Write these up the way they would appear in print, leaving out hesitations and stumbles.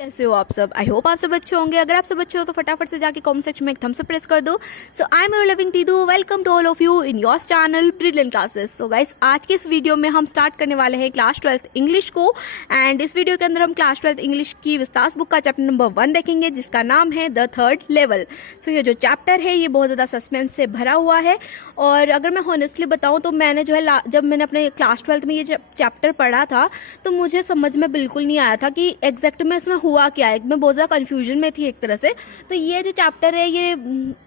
कैसे हो आप सब। आई होप आप सब अच्छे होंगे। अगर आप सब अच्छे हो तो फटाफट से जाके कमेंट सेक्शन में एक थम्स अप प्रेस कर दो। So I am your loving Didu, welcome to all of you in your channel brilliant classes. So guys, आज के इस वीडियो में हम स्टार्ट करने वाले हैं क्लास 12th इंग्लिश को। एंड इस वीडियो के अंदर हम क्लास 12th इंग्लिश की विस्तास बुक का चैप्टर नंबर 1 देखेंगे, जिसका नाम है द थर्ड लेवल। सो ये जो चैप्टर है ये बहुत ज़्यादा सस्पेंस से भरा हुआ है। और अगर मैं हॉनेस्टली बताऊँ तो मैंने जो है जब मैंने अपने क्लास 12th में ये चैप्टर पढ़ा था तो मुझे समझ में बिल्कुल नहीं आया था कि एग्जैक्ट में इसमें हुआ क्या है। मैं बहुत ज़्यादा कन्फ्यूजन में थी एक तरह से। तो ये जो चैप्टर है ये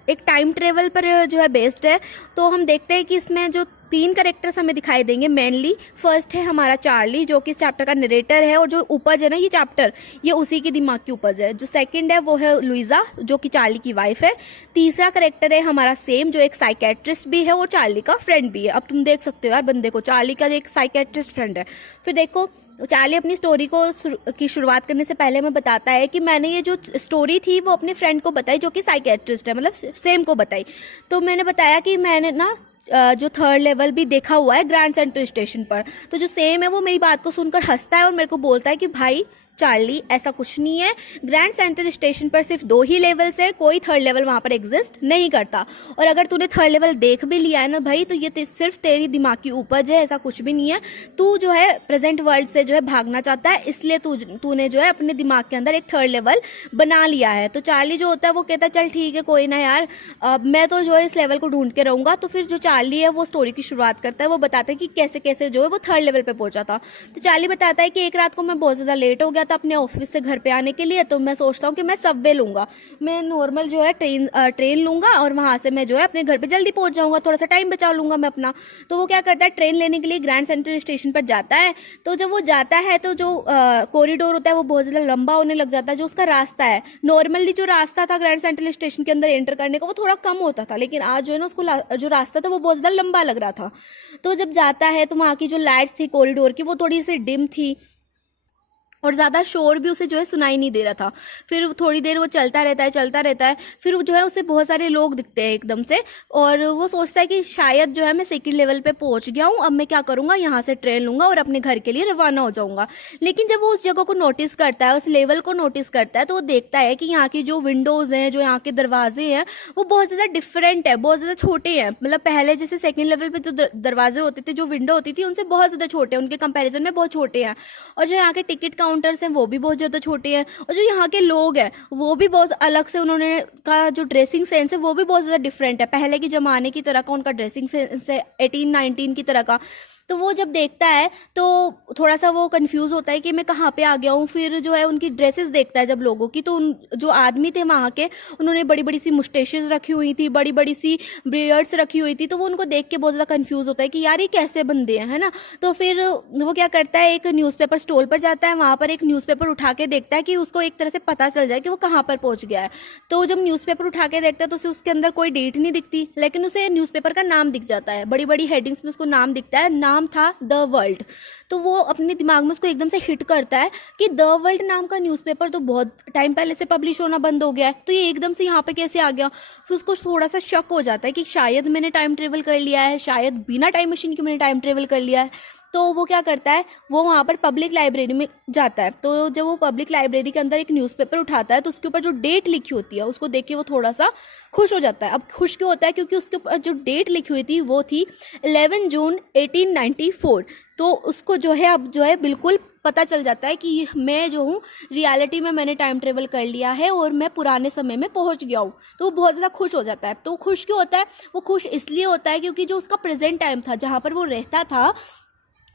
एक टाइम ट्रेवल पर जो है बेस्ड है। तो हम देखते हैं कि इसमें जो 3 कैरेक्टर्स हमें दिखाई देंगे मेनली। फर्स्ट है हमारा चार्ली, जो कि इस चैप्टर का नरेटर है, और जो उपज है ना ये चैप्टर, ये उसी की दिमाग की उपज है। जो सेकंड है वो है लुइजा, जो कि चार्ली की वाइफ है। तीसरा कैरेक्टर है हमारा सेम, जो एक साइकेट्रिस्ट भी है और चार्ली का फ्रेंड भी है। अब तुम देख सकते हो यार बंदे को, चार्ली का एक साइकेट्रिस्ट फ्रेंड है। फिर देखो चार्ली अपनी स्टोरी की शुरुआत करने से पहले हमें बताता है कि मैंने ये जो स्टोरी थी वो अपने फ्रेंड को बताई, जो कि साइकेट्रिस्ट है, मतलब सेम को बताई। तो मैंने बताया कि मैंने ना जो थर्ड लेवल भी देखा हुआ है ग्रैंड सेंट्रल स्टेशन पर। तो जो सेम है वो मेरी बात को सुनकर हंसता है और मेरे को बोलता है कि भाई चार्ली ऐसा कुछ नहीं है, ग्रैंड सेंट्रल स्टेशन पर सिर्फ 2 ही लेवल्स है, कोई थर्ड लेवल वहां पर एग्जिस्ट नहीं करता। और अगर तूने थर्ड लेवल देख भी लिया है ना भाई, तो ये सिर्फ तेरी दिमाग की उपज है, ऐसा कुछ भी नहीं है। तू जो है प्रेजेंट वर्ल्ड से जो है भागना चाहता है, इसलिए तूने जो है अपने दिमाग के अंदर एक थर्ड लेवल बना लिया है। तो चार्ली जो होता है वो कहता है चल ठीक है कोई ना यार, मैं तो जो है इस लेवल को ढूंढ के रहूंगा। तो फिर जो चार्ली है वो स्टोरी की शुरुआत करता है, वो बताता है कि कैसे कैसे जो है वो थर्ड लेवल पे पहुंचा था। तो चार्ली बताता है कि एक रात को मैं बहुत ज्यादा लेट हो गया था अपने ऑफिस से घर पे आने के लिए, तो मैं सोचता हूँ कि मैं सबवे लूंगा, मैं नॉर्मल जो है ट्रेन लूंगा और वहां से मैं जो है अपने घर पे जल्दी पहुंच जाऊंगा, थोड़ा सा टाइम बचा लूंगा मैं अपना। तो वो क्या करता है, ट्रेन लेने के लिए ग्रैंड सेंट्रल स्टेशन पर जाता है। तो जब वो जाता है तो जो कॉरिडोर होता है वो बहुत ज्यादा लंबा होने लग जाता है। जो उसका रास्ता है, नॉर्मली जो रास्ता था ग्रैंड सेंट्रल स्टेशन के अंदर एंटर करने का वो थोड़ा कम होता था, लेकिन आज जो है ना उसको जो रास्ता था वो बहुत ज्यादा लंबा लग रहा था। तो जब जाता है तो वहां की जो लाइट्स थी कॉरिडोर की वो थोड़ी सी डिम थी और ज़्यादा शोर भी उसे जो है सुनाई नहीं दे रहा था। फिर थोड़ी देर वो चलता रहता है। फिर जो है उसे बहुत सारे लोग दिखते हैं एकदम से, और वो सोचता है कि शायद जो है मैं सेकंड लेवल पे पहुंच गया हूँ, अब मैं क्या करूँगा, यहाँ से ट्रेन लूंगा और अपने घर के लिए रवाना हो जाऊंगा। लेकिन जब वो उस जगह को नोटिस करता है, उस लेवल को नोटिस करता है, तो वो देखता है कि यहाँ की जो विंडोज़ हैं, जो यहाँ के दरवाजे हैं, वो बहुत ज़्यादा डिफरेंट है, बहुत ज़्यादा छोटे हैं। मतलब पहले जैसे सेकेंड लेवल पे जो दरवाजे होते थे, जो विंडो होती थी, उनसे बहुत ज़्यादा छोटे हैं, उनके कंपेरिजन में बहुत छोटे हैं। और जो यहाँ के टिकट काउंटर्स हैं वो भी बहुत ज़्यादा छोटे हैं, और जो यहाँ के लोग हैं वो भी बहुत अलग से, उन्होंने का जो ड्रेसिंग सेंस है वो भी बहुत ज़्यादा डिफरेंट है, पहले के ज़माने की तरह का उनका ड्रेसिंग सेंस है, 18-19 की तरह का। तो वो जब देखता है तो थोड़ा सा वो कंफ्यूज होता है कि मैं कहाँ पे आ गया हूँ। फिर जो है उनकी ड्रेसेस देखता है जब लोगों की, तो जो आदमी थे वहाँ के, उन्होंने बड़ी बड़ी सी मुस्टेशेस रखी हुई थी, बड़ी बड़ी सी बियर्ड्स रखी हुई थी। तो वो उनको देख के बहुत ज़्यादा कंफ्यूज होता है कि यार ये कैसे बंदे हैं, है ना। तो फिर वो क्या करता है, एक न्यूज़पेपर स्टॉल पर जाता है, वहाँ पर एक न्यूज़पेपर उठा के देखता है कि उसको एक तरह से पता चल जाए कि वो कहाँ पर पहुँच गया है। तो जब न्यूज़पेपर उठा के देखता है तो उसे उसके अंदर कोई डेट नहीं दिखती, लेकिन उसे न्यूज़पेपर का नाम दिख जाता है, बड़ी बड़ी हेडिंग्स में उसको नाम दिखता है, नाम था द वर्ल्ड। तो वो अपने दिमाग में उसको एकदम से हिट करता है कि द वर्ल्ड नाम का न्यूज़पेपर तो बहुत टाइम पहले से पब्लिश होना बंद हो गया है, तो ये एकदम से यहाँ पे कैसे आ गया। फिर उसको थोड़ा सा शक हो जाता है कि शायद मैंने टाइम ट्रेवल कर लिया है, शायद बिना टाइम मशीन के मैंने टाइम ट्रेवल कर लिया है। तो वो क्या करता है, वो वहाँ पर पब्लिक लाइब्रेरी में जाता है। तो जब वो पब्लिक लाइब्रेरी के अंदर एक न्यूज़पेपर उठाता है तो उसके ऊपर जो डेट लिखी होती है उसको देख के वो थोड़ा सा खुश हो जाता है। अब खुश क्यों होता है, क्योंकि उसके ऊपर जो डेट लिखी हुई थी वो थी 11 जून 1894। तो उसको जो है अब जो है बिल्कुल पता चल जाता है कि मैं जो हूँ रियलिटी में मैंने टाइम ट्रेवल कर लिया है और मैं पुराने समय में पहुँच गया हूँ। तो वो बहुत ज़्यादा खुश हो जाता है। तो खुश क्यों होता है, वो खुश इसलिए होता है क्योंकि जो उसका प्रेजेंट टाइम था, जहाँ पर वो रहता था,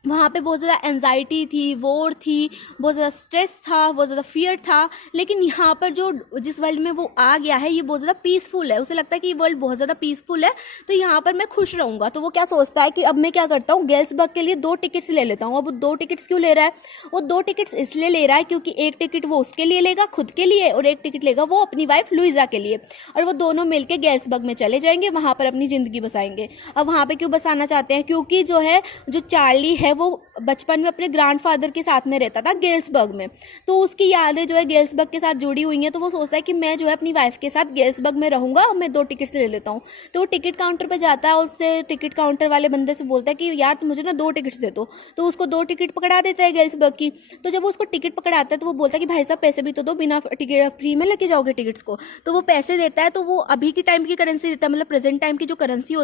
वहाँ पे बहुत ज़्यादा एंजाइटी थी, वॉर थी, बहुत ज़्यादा स्ट्रेस था, बहुत ज़्यादा फियर था। लेकिन यहाँ पर जो जिस वर्ल्ड में वो आ गया है ये बहुत ज़्यादा पीसफुल है, उसे लगता है कि ये वर्ल्ड बहुत ज़्यादा पीसफुल है, तो यहाँ पर मैं खुश रहूँगा। तो वो क्या सोचता है कि अब मैं क्या करता हूँ, गेल्सबर्ग के लिए 2 टिकट्स ले लेता हूँ। अब 2 टिकट्स क्यों ले रहा है, वो 2 टिकट्स इसलिए ले रहा है क्योंकि एक टिकट वो उसके लिए लेगा खुद के लिए, और एक टिकट लेगा वो अपनी वाइफ लुइजा के लिए, और वो दोनों मिलकर गेल्सबर्ग में चले जाएंगे, वहाँ पर अपनी ज़िंदगी बसाएंगे। अब वहाँ पर क्यों बसाना चाहते हैं, क्योंकि जो है जो चार्ली है जब वो बचपन में अपने ग्रैंडफादर के साथ में रहता था गेल्सबर्ग में, तो उसकी यादें जो है गेल्सबर्ग के साथ जुड़ी हुई हैं। तो वो सोचता है कि मैं जो है अपनी वाइफ के साथ गेल्सबर्ग में रहूँगा और मैं 2 टिकट्स ले लेता हूँ। तो वो टिकट काउंटर पर जाता है और उससे टिकट काउंटर वाले बंदे से बोलता है कि यार तुम मुझे ना 2 टिकट्स दे दो। तो उसको 2 टिकट पकड़ा देता है गेल्सबर्ग की। तो जब वो उसको टिकट पकड़ाता है तो वो बोलता है कि भाई साहब पैसे भी तो दो, बिना टिकट फ्री में लेके जाओगे टिकट्स को। तो वो पैसे देता है, तो वो अभी की टाइम की करेंसी देता है, मतलब प्रेजेंट टाइम की जो करेंसी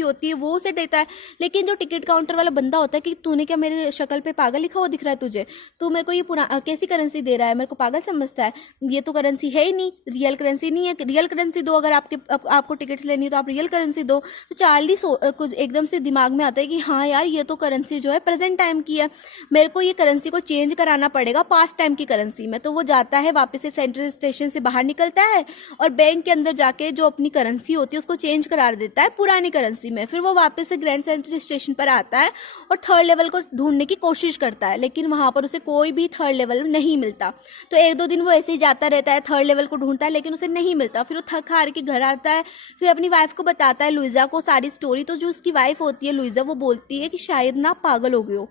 होती है वो उसे देता है। लेकिन जो टिकट काउंटर वाला बंदा होता है कि तूने क्या मेरे शक्ल पे पागल लिखा हुआ दिख रहा है तुझे, तो मेरे को ये कैसी करेंसी दे रहा है, मेरे को पागल समझता है, ये तो करेंसी है ही नहीं, रियल करेंसी नहीं है, रियल करेंसी दो, अगर आपको टिकट्स लेनी है तो आप रियल करेंसी दो। तो चार्ली कुछ एकदम से दिमाग में आता है कि हाँ यार ये तो करेंसी जो है प्रेजेंट टाइम की है, मेरे को ये करेंसी को चेंज कराना पड़ेगा पास्ट टाइम की करेंसी में। तो वो जाता है वापस से सेंट्रल स्टेशन से बाहर निकलता है और बैंक के अंदर जाके जो अपनी करेंसी होती है उसको चेंज करा देता है पुरानी करेंसी में। फिर वो वापस से ग्रैंड सेंट्रल स्टेशन पर आता है और थर्ड लेवल को ढूंढने की कोशिश करता है, लेकिन वहां पर उसे कोई भी थर्ड लेवल नहीं मिलता। तो 1-2 दिन वो ऐसे ही जाता रहता है, थर्ड लेवल को ढूंढता है लेकिन उसे नहीं मिलता। फिर वो थक हार के घर आता है, फिर अपनी वाइफ को बताता है, लुइजा को, सारी स्टोरी। तो जो उसकी वाइफ होती है लुइजा, वो बोलती है कि शायद ना पागल हो गई हो,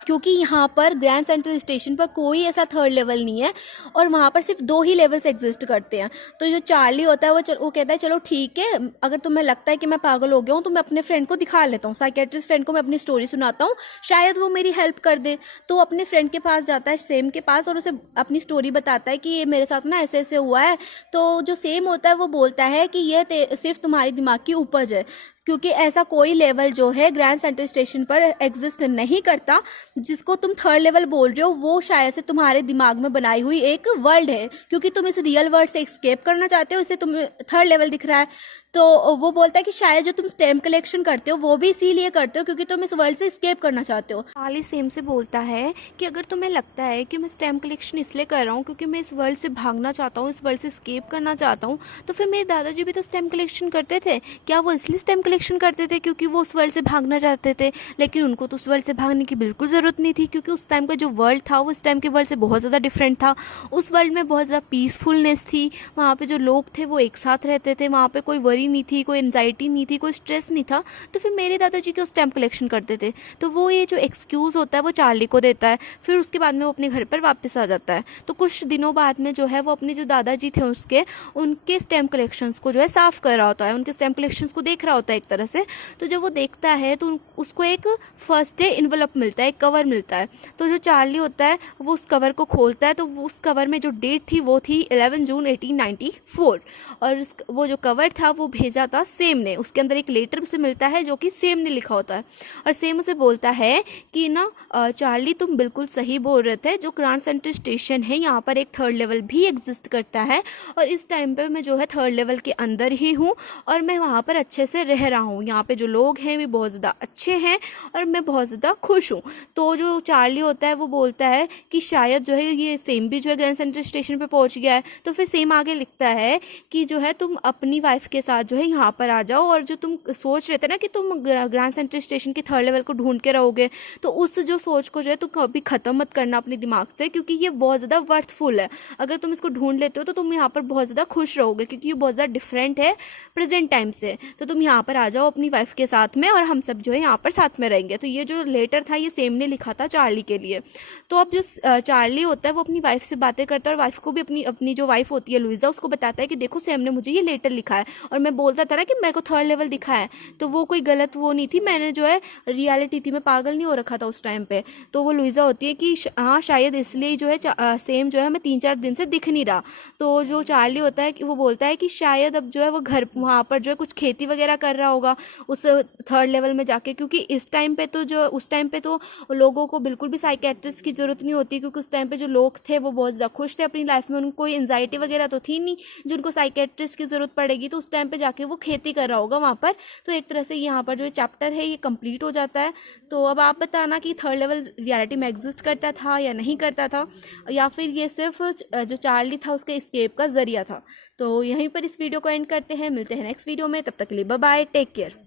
क्योंकि यहाँ पर ग्रैंड सेंट्रल स्टेशन पर कोई ऐसा थर्ड लेवल नहीं है और वहाँ पर सिर्फ 2 ही लेवल्स एग्जिस्ट करते हैं। तो जो चार्ली होता है वो कहता है चलो ठीक है, अगर तुम्हें लगता है कि मैं पागल हो गया हूँ तो मैं अपने फ्रेंड को दिखा लेता हूँ, साइकेट्रिस्ट फ्रेंड को मैं अपनी स्टोरी सुनाता हूँ, शायद वो मेरी हेल्प कर दे। तो अपने फ्रेंड के पास जाता है, सेम के पास, और उसे अपनी स्टोरी बताता है कि ये मेरे साथ ना ऐसे ऐसे हुआ है। तो जो सेम होता है वो बोलता है कि ये सिर्फ तुम्हारी दिमाग की उपज है, क्योंकि ऐसा कोई लेवल जो है ग्रैंड सेंट्रल स्टेशन पर एग्जिस्ट नहीं करता। जिसको तुम थर्ड लेवल बोल रहे हो वो शायद से तुम्हारे दिमाग में बनाई हुई एक वर्ल्ड है, क्योंकि तुम इस रियल वर्ल्ड से एस्केप करना चाहते हो, इससे तुम्हें थर्ड लेवल दिख रहा है। तो वो बोलता है कि शायद जो तुम स्टैम्प कलेक्शन करते हो वो भी इसीलिए करते हो क्योंकि तुम इस वर्ल्ड से एस्केप करना चाहते हो। चार्ली सेम से बोलता है कि अगर तुम्हें लगता है कि मैं स्टैम्प कलेक्शन इसलिए कर रहा हूँ क्योंकि मैं इस वर्ल्ड से भागना चाहता हूँ, इस वर्ल्ड से एस्केप करना चाहता हूँ, तो फिर मेरे दादाजी भी तो स्टैम्प कलेक्शन करते थे। क्या वो इसलिए स्टैम्प कलेक्शन करते थे क्योंकि वो उस वर्ल्ड से भागना चाहते थे? लेकिन उनको तो उस वर्ल्ड से भागने की बिल्कुल ज़रूरत नहीं थी, क्योंकि उस टाइम का जो वर्ल्ड था वो इस टाइम के वर्ल्ड से बहुत ज़्यादा डिफरेंट था। उस वर्ल्ड में बहुत ज़्यादा पीसफुलनेस थी, वहाँ पे जो लोग थे वो एक साथ रहते थे, वहाँ पे कोई वरी नहीं थी, कोई एंजाइटी नहीं थी, कोई स्ट्रेस नहीं था। तो फिर मेरे दादाजी क्यों स्टैम्प कलेक्शन करते थे? तो वो ये जो एक्सक्यूज़ होता है वो चार्ली को देता है। फिर उसके बाद में वो अपने घर पर वापस आ जाता है। तो कुछ दिनों बाद में जो है वो अपने जो दादाजी थे उनके स्टैम्प कलेक्शंस को जो है साफ़ कर रहा होता है, उनके स्टैम्प कलेक्शंस को देख रहा होता है एक तरह से। तो जब वो देखता है तो उसको एक फर्स्ट डे इन्वेलप मिलता है, एक कवर मिलता है। तो जो चार्ली होता है वो उस कवर को खोलता है, तो उस कवर में जो डेट थी वो थी 11 जून 1894, और वो जो कवर था वो भेजा था सेम ने। उसके अंदर एक लेटर उसे मिलता है जो कि सेम ने लिखा होता है, और सेम उसे बोलता है कि ना चार्ली तुम बिल्कुल सही बोल रहे थे, जो ग्रैंड सेंट्रल स्टेशन है यहाँ पर एक थर्ड लेवल भी एग्जिस्ट करता है, और इस टाइम पे मैं जो है थर्ड लेवल के अंदर ही हूँ और मैं वहाँ पर अच्छे से रह रहा हूँ। यहाँ पे जो लोग हैं वे बहुत ज़्यादा अच्छे हैं और मैं बहुत ज़्यादा खुश हूँ। तो जो चार्ली होता है वो बोलता है कि शायद जो है ये सेम भी जो है ग्रैंड सेंट्रल स्टेशन पे पहुँच गया है। तो फिर सेम आगे लिखता है कि जो है तुम अपनी वाइफ के साथ जो है यहाँ पर आ जाओ, और जो तुम सोच रहे थे ना कि तुम ग्रैंड सेंट्रल स्टेशन के थर्ड लेवल को ढूंढ के रहोगे, तो उस जो सोच को जो है तुम कभी ख़त्म मत करना अपने दिमाग से, क्योंकि ये बहुत ज़्यादा वर्थफुल है। अगर तुम इसको ढूंढ लेते हो तो तुम यहाँ पर बहुत ज़्यादा खुश रहोगे, क्योंकि ये बहुत ज़्यादा डिफरेंट है प्रेजेंट टाइम से। तो तुम यहाँ पर आ जाओ अपनी वाइफ के साथ में और हम सब जो है यहाँ पर साथ में रहेंगे। तो ये जो लेटर था ये सेम ने लिखा था चार्ली के लिए। तो अब जो चार्ली होता है वो अपनी वाइफ से बातें करता है और वाइफ को भी अपनी जो वाइफ होती है लुइजा उसको बताता है कि देखो सेम ने मुझे ये लेटर लिखा है, और मैं बोलता था ना कि मेरे को थर्ड लेवल दिखा है, तो वो कोई गलत वो नहीं थी, मैंने जो है रियलिटी थी, मैं पागल नहीं हो रखा था उस टाइम पे। तो वो लुइजा होती है कि हाँ शायद इसलिए जो है सेम जो है हमें 3-4 दिन से दिख नहीं रहा। तो जो चार्ली होता है कि वो बोलता है कि शायद अब जो है वो घर वहाँ पर जो है कुछ खेती वगैरह कर रहा होगा उस थर्ड लेवल में जाके, क्योंकि उस टाइम पे तो लोगों को बिल्कुल भी साइकेट्रिस्ट की ज़रूरत नहीं होती, क्योंकि उस टाइम पे जो लोग थे वो बहुत ज़्यादा खुश थे अपनी लाइफ में, उनको कोई एंजाइटी वगैरह तो थी नहीं जिनको साइकेट्रिस्ट की ज़रूरत पड़ेगी। तो उस टाइम पे जाके वो खेती कर रहा होगा वहाँ पर। तो एक तरह से यहाँ पर जो चैप्टर है ये कंप्लीट हो जाता है। तो अब आप बताना कि थर्ड लेवल रियलिटी में एग्जिस्ट करता था या नहीं करता था, या फिर ये सिर्फ जो चार्ली था उसके एस्केप का जरिया था। तो यहीं पर इस वीडियो को एंड करते हैं, मिलते हैं नेक्स्ट वीडियो में, तब तक के लिए बाय बाय, टेक केयर।